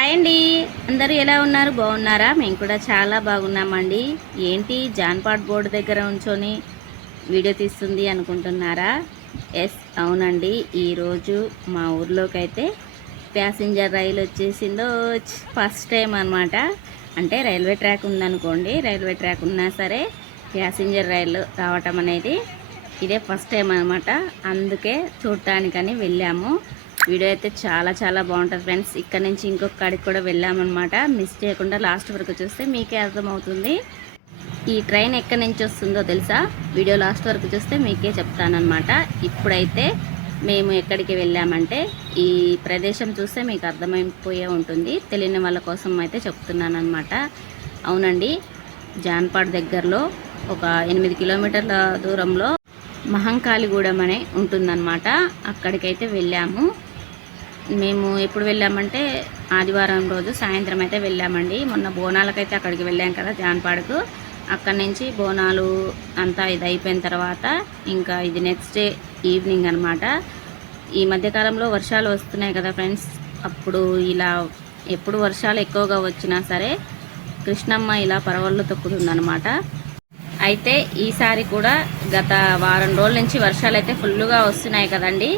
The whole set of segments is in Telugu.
హాయ్ అండి. అందరూ ఎలా ఉన్నారు? బాగున్నారా? మేము కూడా చాలా బాగున్నామండి. ఏంటి? జాన్పాట్ బోర్డు దగ్గర ఉంచొని వీడియో తీస్తుంది అనుకుంటున్నారా? ఎస్ అవునండి. ఈరోజు మా ఊర్లోకి అయితే ప్యాసింజర్ రైలు వచ్చేసిందో ఫస్ట్ టైం అనమాట అంటే రైల్వే ట్రాక్ ఉందనుకోండి రైల్వే ట్రాక్ ఉన్నా సరే ప్యాసింజర్ రైలు రావటం అనేది ఇదే ఫస్ట్ టైం అనమాట అందుకే చూడటానికని వెళ్ళాము. వీడియో అయితే చాలా చాలా బాగుంటుంది ఫ్రెండ్స్. ఇక్కడ నుంచి ఇంకొక కాడికి కూడా వెళ్ళామన్నమాట. మిస్ చేయకుండా లాస్ట్ వరకు చూస్తే మీకే అర్థమవుతుంది. ఈ ట్రైన్ ఎక్కడి నుంచి వస్తుందో తెలుసా? వీడియో లాస్ట్ వరకు చూస్తే మీకే చెప్తానమాట ఇప్పుడైతే మేము ఎక్కడికి వెళ్ళామంటే ఈ ప్రదేశం చూస్తే మీకు అర్థమైపోయే ఉంటుంది. తెలియని వాళ్ళ కోసం అయితే చెప్తున్నాను అనమాట అవునండి జాన్పాడ్ దగ్గరలో ఒక ఎనిమిది కిలోమీటర్ల దూరంలో మహంకాళిగూడెం అనే ఉంటుందన్నమాట. అక్కడికైతే వెళ్ళాము. మేము ఎప్పుడు వెళ్ళామంటే ఆదివారం రోజు సాయంత్రం అయితే వెళ్ళామండి. మొన్న బోనాలకైతే అక్కడికి వెళ్ళాం కదా జాన్పాడుకు అక్కడి నుంచి బోనాలు అంతా ఇది అయిపోయిన తర్వాత ఇంకా ఇది నెక్స్ట్ డే ఈవినింగ్ అనమాట ఈ మధ్యకాలంలో వర్షాలు వస్తున్నాయి కదా ఫ్రెండ్స్. అప్పుడు ఇలా ఎప్పుడు వర్షాలు ఎక్కువగా వచ్చినా సరే కృష్ణమ్మ ఇలా పరవళ్ళు తొక్కుతుందనమాట అయితే ఈసారి కూడా గత వారం రోజుల నుంచి వర్షాలు అయితే ఫుల్గా వస్తున్నాయి కదండి.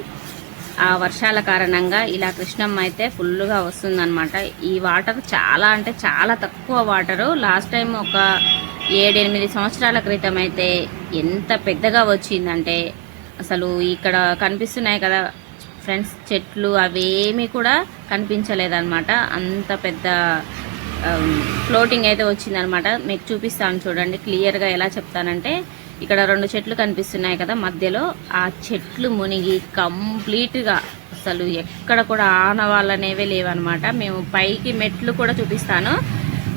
ఆ వర్షాల కారణంగా ఇలా కృష్ణమ్మ అయితే ఫుల్గా వస్తుందన్నమాట. ఈ వాటర్ చాలా అంటే చాలా తక్కువ వాటరు. లాస్ట్ టైం ఒక ఏడెనిమిది సంవత్సరాల క్రితం అయితే ఎంత పెద్దగా వచ్చిందంటే అసలు ఇక్కడ కనిపిస్తున్నాయి కదా ఫ్రెండ్స్ చెట్లు అవేమీ కూడా కనిపించలేదన్నమాట. అంత పెద్ద ఫ్లోటింగ్ అయితే వచ్చిందనమాట మీకు చూపిస్తాను చూడండి క్లియర్గా ఎలా చెప్తానంటే ఇక్కడ రెండు చెట్లు కనిపిస్తున్నాయి కదా మధ్యలో. ఆ చెట్లు మునిగి కంప్లీట్గా అసలు ఎక్కడ కూడా ఆనవాళ్ళనేవే లేవన్నమాట. మేము పైకి మెట్లు కూడా చూపిస్తాను.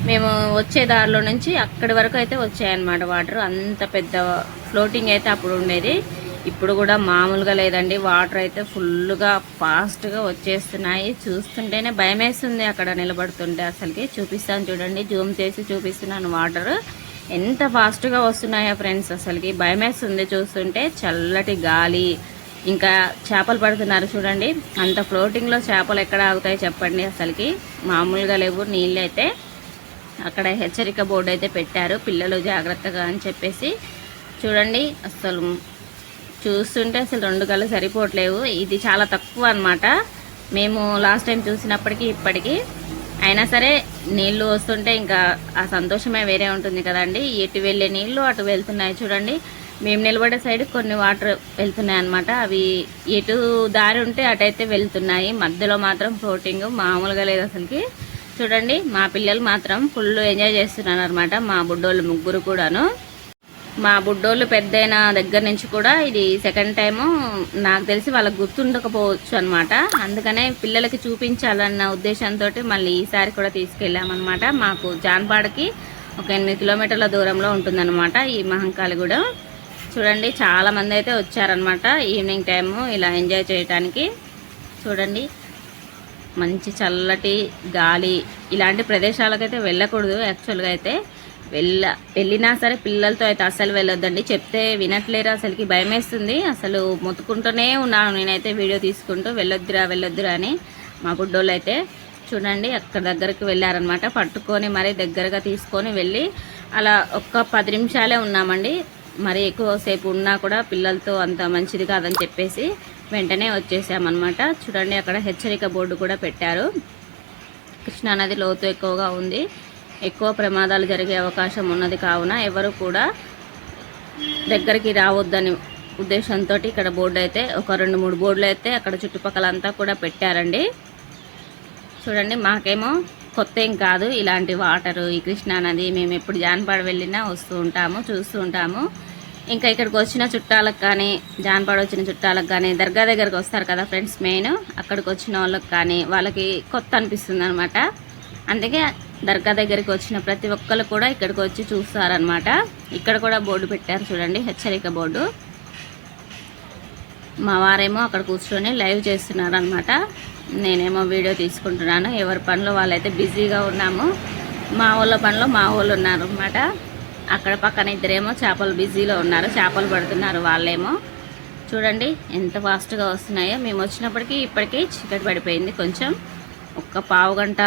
మేము వచ్చే దారిలో నుంచి అక్కడి వరకు అయితే వచ్చాయన్నమాట వాటర్. అంత పెద్ద ఫ్లోటింగ్ అయితే అప్పుడు ఉండేది. ఇప్పుడు కూడా మామూలుగా లేదండి. వాటర్ అయితే ఫుల్గా ఫాస్ట్గా వచ్చేస్తున్నాయి. చూస్తుంటేనే భయం వేస్తుంది అక్కడ నిలబడుతుంటే. అసలుకి చూపిస్తాను చూడండి. జూమ్ చేసి చూపిస్తున్నాను వాటర్. ఎంత ఫాస్ట్గా వస్తున్నాయో ఫ్రెండ్స్ అసలుకి. భయం వేస్తుంది చూస్తుంటే చల్లటి గాలి. ఇంకా చేపలు పడుతున్నారు చూడండి. అంత ఫ్లోటింగ్లో చేపలు ఎక్కడ ఆగుతాయి చెప్పండి అసలుకి. మామూలుగా లేవు నీళ్ళు అయితే. అక్కడ హెచ్చరిక బోర్డు అయితే పెట్టారు పిల్లలు జాగ్రత్తగా అని చెప్పేసి. చూడండి అసలు చూస్తుంటే అసలు రెండు కళ్ళు సరిపోవట్లేవు. ఇది చాలా తక్కువ అనమాట మేము లాస్ట్ టైం చూసినప్పటికీ ఇప్పటికీ అయినా సరే నీళ్ళు వస్తుంటే ఇంకా ఆ సంతోషమే వేరే ఉంటుంది కదండి. ఎటు వెళ్ళే నీళ్ళు అటు వెళ్తున్నాయి చూడండి. మేము నిలబడే సైడ్ కొన్ని వాటర్ వెళ్తున్నాయి అనమాట అవి ఎటు దారి ఉంటే అటైతే వెళ్తున్నాయి. మధ్యలో మాత్రం ఫ్లోటింగ్ మామూలుగా లేదు అసలుకి. చూడండి మా పిల్లలు మాత్రం ఫుల్ ఎంజాయ్ చేస్తున్నారు అనమాట మా బుడ్డోళ్ళు ముగ్గురు కూడాను. మా బుడ్డోళ్ళు పెద్దయిన దగ్గర నుంచి కూడా ఇది సెకండ్ టైము నాకు తెలిసి వాళ్ళకి గుర్తుండకపోవచ్చు అనమాట అందుకనే పిల్లలకి చూపించాలన్న ఉద్దేశంతో మళ్ళీ ఈసారి కూడా తీసుకెళ్ళామన్నమాట. మాకు జాన్పాడకి ఒక ఎనిమిది కిలోమీటర్ల దూరంలో ఉంటుందన్నమాట ఈ మహంకాళిగూడెం. చూడండి చాలా మంది అయితే వచ్చారనమాట ఈవినింగ్ టైము ఇలా ఎంజాయ్ చేయడానికి చూడండి మంచి చల్లటి గాలి. ఇలాంటి ప్రదేశాలకైతే వెళ్ళకూడదు యాక్చువల్గా అయితే. వెళ్ళ వెళ్ళినా సరే పిల్లలతో అయితే అసలు వెళ్ళొద్దండి. చెప్తే వినట్లేరు అసలుకి భయం వేస్తుంది అసలు మొత్తుకుంటూనే ఉన్నాను. నేనైతే వీడియో తీసుకుంటూ వెళ్ళొద్దురా వెళ్ళొద్దురా అని మా బుడ్డోళ్ళు అయితే చూడండి అక్కడ దగ్గరకు వెళ్ళారనమాట పట్టుకొని మరీ దగ్గరగా తీసుకొని వెళ్ళి అలా ఒక్క పది నిమిషాలే ఉన్నామండి. మరి ఎక్కువసేపు ఉన్నా కూడా పిల్లలతో అంత మంచిది కాదని చెప్పేసి వెంటనే వచ్చేసామన్నమాట. చూడండి అక్కడ హెచ్చరిక బోర్డు కూడా పెట్టారు. కృష్ణానది లోతు ఎక్కువగా ఉంది. ఎక్కువ ప్రమాదాలు జరిగే అవకాశం ఉన్నది కావున ఎవరు కూడా దగ్గరికి రావద్దని ఉద్దేశంతో ఇక్కడ బోర్డు అయితే ఒక రెండు మూడు బోర్డులు అయితే అక్కడ చుట్టుపక్కల అంతా కూడా పెట్టారండి. చూడండి మాకేమో కొత్త ఏం కాదు. ఇలాంటి వాటరు ఈ కృష్ణా నది మేము ఎప్పుడు జానపాడ వెళ్ళినా వస్తూ ఉంటాము చూస్తూ ఉంటాము. ఇంకా ఇక్కడికి వచ్చిన చుట్టాలకు కానీ జానపాడ వచ్చిన చుట్టాలకు కానీ దర్గా దగ్గరకు వస్తారు కదా ఫ్రెండ్స్ మెయిన్ అక్కడికి వచ్చిన వాళ్ళకి కానీ వాళ్ళకి కొత్త అనిపిస్తుంది అనమాట అందుకే దర్గా దగ్గరికి వచ్చిన ప్రతి ఒక్కరు కూడా ఇక్కడికి వచ్చి చూస్తారనమాట ఇక్కడ కూడా బోర్డు పెట్టారు చూడండి హెచ్చరిక బోర్డు. మా వారేమో అక్కడ కూర్చొని లైవ్ చేస్తున్నారు అనమాట నేనేమో వీడియో తీసుకుంటున్నాను. ఎవరి పనిలో వాళ్ళైతే బిజీగా ఉన్నాము. మా వాళ్ళ పనిలో మా వాళ్ళు ఉన్నారు అనమాట అక్కడ పక్కన ఇద్దరేమో చేపలు బిజీలో ఉన్నారు చేపలు పడుతున్నారు వాళ్ళేమో. చూడండి ఎంత ఫాస్ట్గా వస్తున్నాయో. మేము వచ్చినప్పటికీ ఇప్పటికీ చీకటి పడిపోయింది కొంచెం. ఒక్క పావు గంట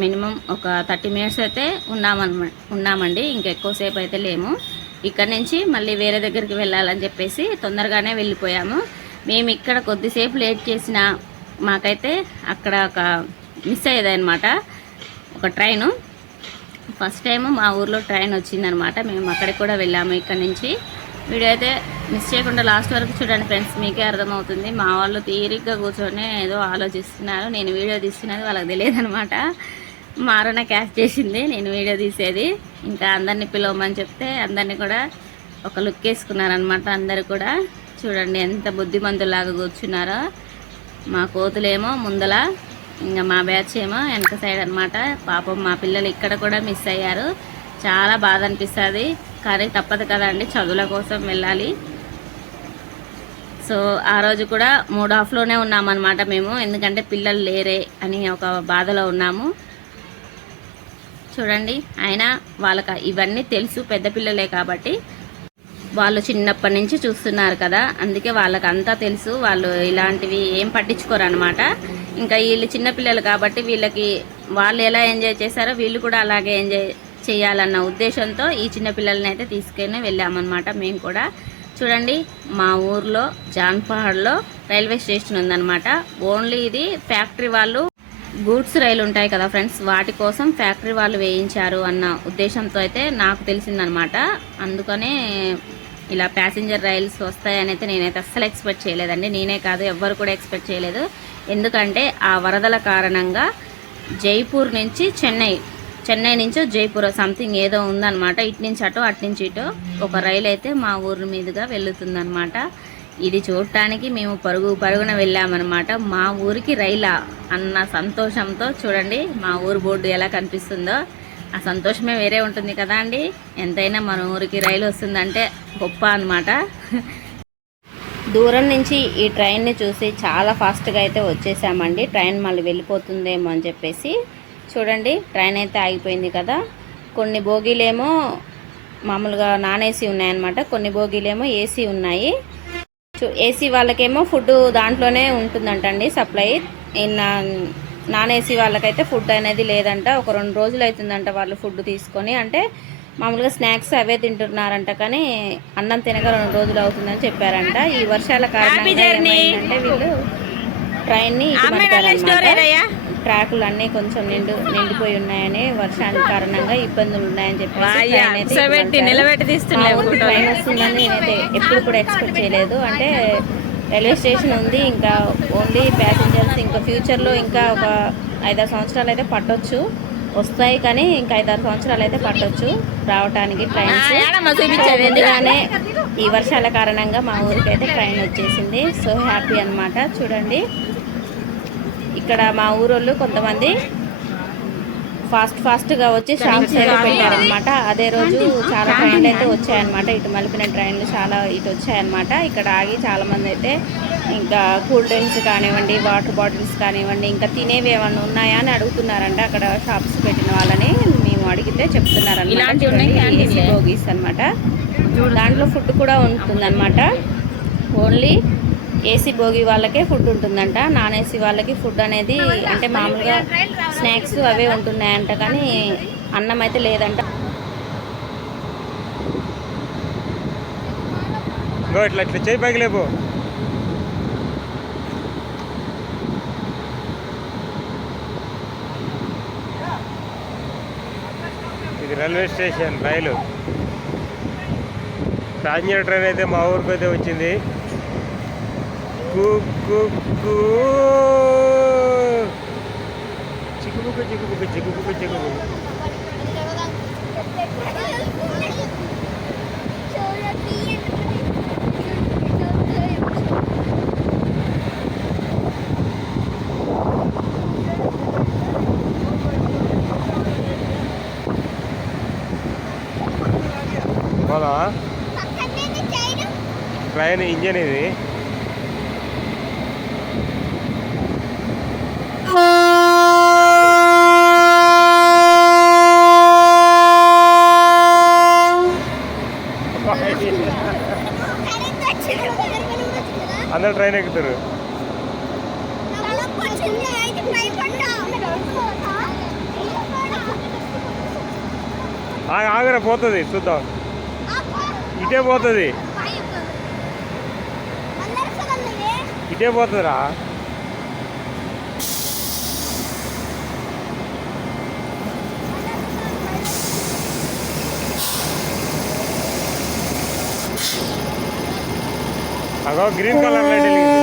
మినిమం ఒక థర్టీ మినిట్స్ అయితే ఉన్నామన్నమా ఉన్నామండి. ఇంకెక్కువసేపు అయితే లేము. ఇక్కడ నుంచి మళ్ళీ వేరే దగ్గరికి వెళ్ళాలని చెప్పేసి తొందరగానే వెళ్ళిపోయాము. మేము ఇక్కడ కొద్దిసేపు లేట్ చేసిన మాకైతే అక్కడ ఒక మిస్ అయ్యేదన్నమాట. ఒక ట్రైను. ఫస్ట్ టైం మా ఊర్లో ట్రైన్ వచ్చిందనమాట మేము అక్కడికి కూడా వెళ్ళాము ఇక్కడ నుంచి. వీడియో అయితే మిస్ చేయకుండా లాస్ట్ వరకు చూడండి ఫ్రెండ్స్ మీకే అర్థమవుతుంది. మా వాళ్ళు తీరిగ్గా కూర్చొని ఏదో ఆలోచిస్తున్నారు. నేను వీడియో తీస్తున్నది వాళ్ళకి తెలియదు అనమాట మారన క్యాష్ చేసింది నేను వీడియో తీసేది. ఇంకా అందరిని పిలవమని చెప్తే అందరినీ కూడా ఒక లుక్ వేసుకున్నారనమాట అందరు కూడా. చూడండి ఎంత బుద్ధిమంతులాగా కూర్చున్నారో. మా కోతులేమో ముందల ఇంకా మా బ్యాచ్ ఏమో వెనక సైడ్ అనమాట. పాపం మా పిల్లలు ఇక్కడ కూడా మిస్ అయ్యారు. చాలా బాధ అనిపిస్తుంది. కానీ తప్పదు కదండి చదువుల కోసం వెళ్ళాలి. సో ఆ రోజు కూడా మూడు ఆఫ్లోనే ఉన్నామన్నమాట మేము. ఎందుకంటే పిల్లలు లేరే అని ఒక బాధలో ఉన్నాము. చూడండి అయినా వాళ్ళకి ఇవన్నీ తెలుసు పెద్ద పిల్లలే కాబట్టి. వాళ్ళు చిన్నప్పటి నుంచి చూస్తున్నారు కదా అందుకే వాళ్ళకి అంతా తెలుసు. వాళ్ళు ఇలాంటివి ఏం పట్టించుకోరు అనమాట ఇంకా వీళ్ళు చిన్నపిల్లలు కాబట్టి వీళ్ళకి వాళ్ళు ఎలా ఎంజాయ్ చేశారో వీళ్ళు కూడా అలాగే ఎంజాయ్ చేయాలన్న ఉద్దేశంతో ఈ చిన్నపిల్లలని అయితే తీసుకుని వెళ్ళామన్నమాట మేము కూడా. చూడండి మా ఊర్లో జాన్పహాడ్లో రైల్వే స్టేషన్ ఉందన్నమాట. ఓన్లీ ఇది ఫ్యాక్టరీ వాళ్ళు గూడ్స్ రైలు ఉంటాయి కదా ఫ్రెండ్స్ వాటి కోసం ఫ్యాక్టరీ వాళ్ళు వేయించారు అన్న ఉద్దేశంతో అయితే నాకు తెలిసిందనమాట అందుకనే ఇలా ప్యాసింజర్ రైల్స్ వస్తాయని అయితే నేనైతే అస్సలు ఎక్స్పెక్ట్ చేయలేదండి. నేనే కాదు ఎవ్వరు కూడా ఎక్స్పెక్ట్ చేయలేదు. ఎందుకంటే ఆ వరదల కారణంగా జైపూర్ నుంచి చెన్నై చెన్నై నుంచి జైపూర్ సంథింగ్ ఏదో ఉందన్నమాట. ఇటు నుంచి అటు అటు నుంచి ఇటు. ఒక రైలు అయితే మా ఊరి మీదుగా వెళుతుందనమాట ఇది చూడటానికి మేము పరుగు పరుగున వెళ్ళామన్నమాట. మా ఊరికి రైలా అన్న సంతోషంతో చూడండి మా ఊరు బోర్డు ఎలా కనిపిస్తుందో. ఆ సంతోషమే వేరే ఉంటుంది కదా అండి. ఎంతైనా మన ఊరికి రైలు వస్తుందంటే గొప్ప అనమాట దూరం నుంచి ఈ ట్రైన్ని చూసి చాలా ఫాస్ట్గా అయితే వచ్చేసామండి. ట్రైన్ మళ్ళీ వెళ్ళిపోతుందేమో అని చెప్పేసి. చూడండి ట్రైన్ అయితే ఆగిపోయింది కదా. కొన్ని బోగీలేమో మామూలుగా నాన్ ఏసీ ఉన్నాయన్నమాట. కొన్ని బోగీలేమో ఏసీ ఉన్నాయి. ఏసీ వాళ్ళకేమో ఫుడ్ దాంట్లోనే ఉంటుందంటండి సప్లై. నాన్ ఏసీ వాళ్ళకైతే ఫుడ్ అనేది లేదంట. ఒక రెండు రోజులు అవుతుందంట వాళ్ళు ఫుడ్ తీసుకొని. అంటే మామూలుగా స్నాక్స్ అవే తింటున్నారంట కానీ అన్నం తినక రెండు రోజులు అవుతుందని చెప్పారంట. ఈ వర్షాల కారణంగా వీళ్ళు ట్రైన్ని. ట్రాకులు అన్నీ కొంచెం నిండు నిండిపోయి ఉన్నాయని వర్షానికి కారణంగా ఇబ్బందులు ఉన్నాయని చెప్పేసి ట్రైన్ ట్రైన్ వస్తుందని నేనైతే ఎప్పుడు కూడా ఎక్స్పెక్ట్ చేయలేదు. అంటే రైల్వే స్టేషన్ ఉంది ఇంకా ఓన్లీ ప్యాసింజర్స్ ఇంకా ఫ్యూచర్లో ఇంకా ఒక ఐదారు సంవత్సరాలు అయితే పట్టొచ్చు. వస్తాయి కానీ ఇంకా ఐదారు సంవత్సరాలు అయితే పట్టొచ్చు రావటానికి ట్రైన్స్. ముందుగానే ఈ వర్షాల కారణంగా మా ఊరికి అయితే ట్రైన్ వచ్చేసింది. సో హ్యాపీ అన్నమాట. చూడండి. ఇక్కడ మా ఊరోళ్ళు కొంతమంది ఫాస్ట్ ఫాస్ట్గా వచ్చి షాప్స్ అయితే పెట్టారనమాట అదే రోజు చాలా ట్రైన్లు అయితే వచ్చాయన్నమాట. ఇటు మలిపిన ట్రైన్లు చాలా ఇటు వచ్చాయన్నమాట. ఇక్కడ ఆగి చాలా మంది అయితే ఇంకా కూల్ డ్రింక్స్ కానివ్వండి వాటర్ బాటిల్స్ కానివ్వండి ఇంకా తినేవి ఏమన్నా ఉన్నాయా అని అడుగుతున్నారంట. అక్కడ షాప్స్ పెట్టిన వాళ్ళని మేము అడిగితే చెప్తున్నారన్నమాట. ఏసీ బోగీస్ అనమాట దాంట్లో ఫుడ్ కూడా ఉంటుందన్నమాట. ఓన్లీ ఏసీ భోగి వాళ్ళకే ఫుడ్ ఉంటుందంట. నాన్ ఏసీ వాళ్ళకి ఫుడ్ అనేది అంటే మామూలుగా స్నాక్స్ అవే ఉంటున్నాయంట కానీ అన్నం అయితే లేదంట. ఇట్లా ఇట్లా చేయి ఇది రైల్వే స్టేషన్ రైలు. ప్యాసింజర్ ట్రైన్ అయితే మా ఊరికి అయితే వచ్చింది. కు కు కు చిక్కుబుక్కు చిక్కుబుక్కు చిక్కుబుక్కు చిక్కుబుక్కు పోదా ట్రైన్ ఇంజన్ ఇది అందరు ట్రైన్ ఎక్కుతారు. ఆగరా పోతుంది చూద్దాం. ఇటే పోతుంది. ఇటే పోతుందిరా. అగో గ్రీన్ కలర్ లైట్ వెలిగింది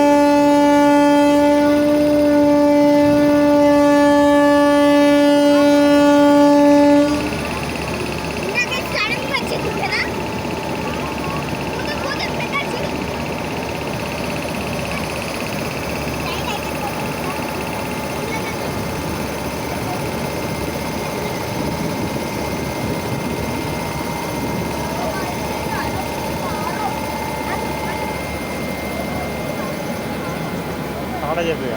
టాటా చెప్పు ఇక.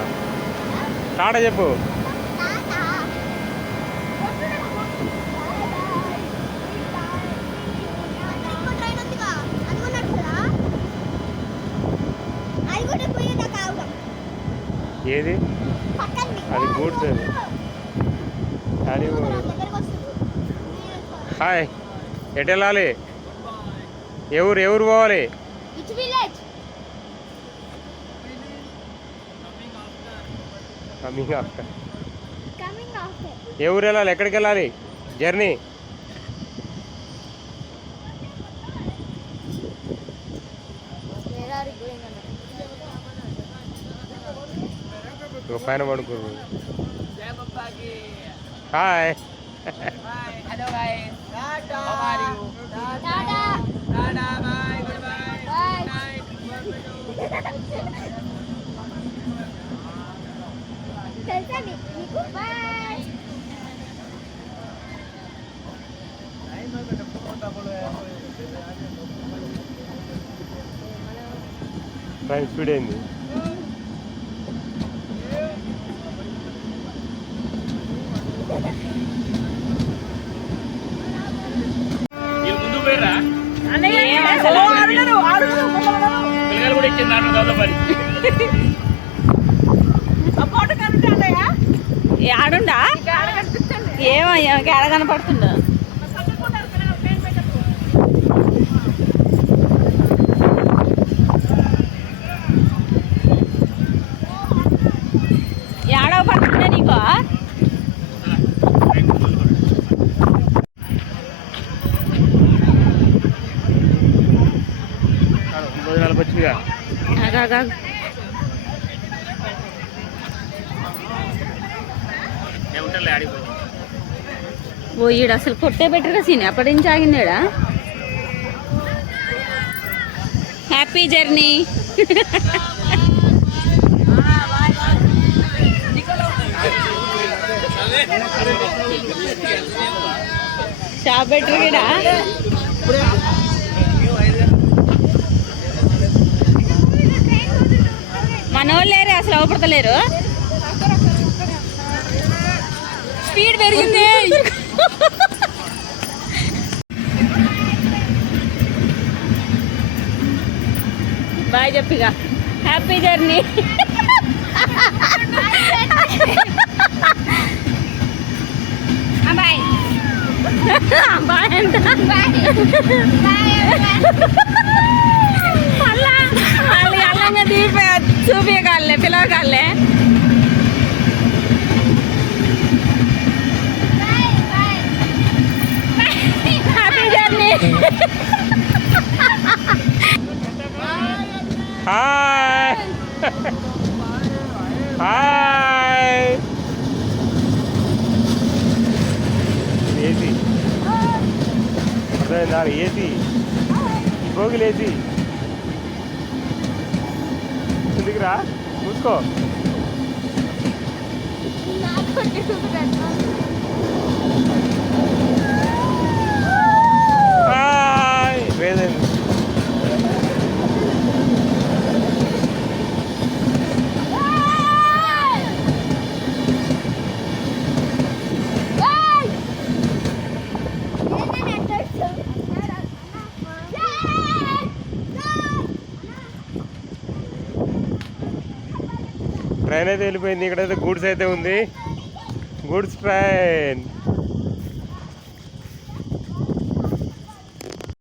టాటా చెప్పు. ఏది? అది గూడ్స్ అది అది హాయ్. ఎటు వెళ్ళాలి? ఎవరు ఎవరు పోవాలి? కమింగ్ ఆఫ్టర్ ఏ. ఊరు వెళ్ళాలి ఎక్కడికి వెళ్ళాలి? జర్నీ. పైన పడుకు. హాయ్. తెలుసా మీకు? బాయ్ స్పీడ్ అయింది పిల్లలు కూడా ఇచ్చింది దాంట్లో మరి ఆడుండా ఏమో ఏడ కనపడుతుండో ఏడవ పడుతుందే నీకు? వచ్చిందిగా. ఈడ అసలు కొట్టే బెటర్గా సీన్. అప్పటి నుంచి ఆగిందేడా హ్యాపీ జర్నీ షాప్ బెటర్ కూడా మన వాళ్ళు లేరు అసలు అవపడతలేరు. స్పీడ్ పెరిగింది. బాయ్ చెప్పిగా హ్యాపీ జర్నీ బాయ్ బాయ్ అంట మళ్ళా వాళ్ళు అల్లంగా దీపే చూపించగలే పిలవగలే happy journey hi hi AC అర్థమైందా ఏసీ భోగిలు ఏసీ ఎందుకురా చూసుకో హాయ్ వేదండి అయితే వెళ్ళిపోయింది ఇక్కడైతే గూడ్స్ అయితే ఉంది. Goods train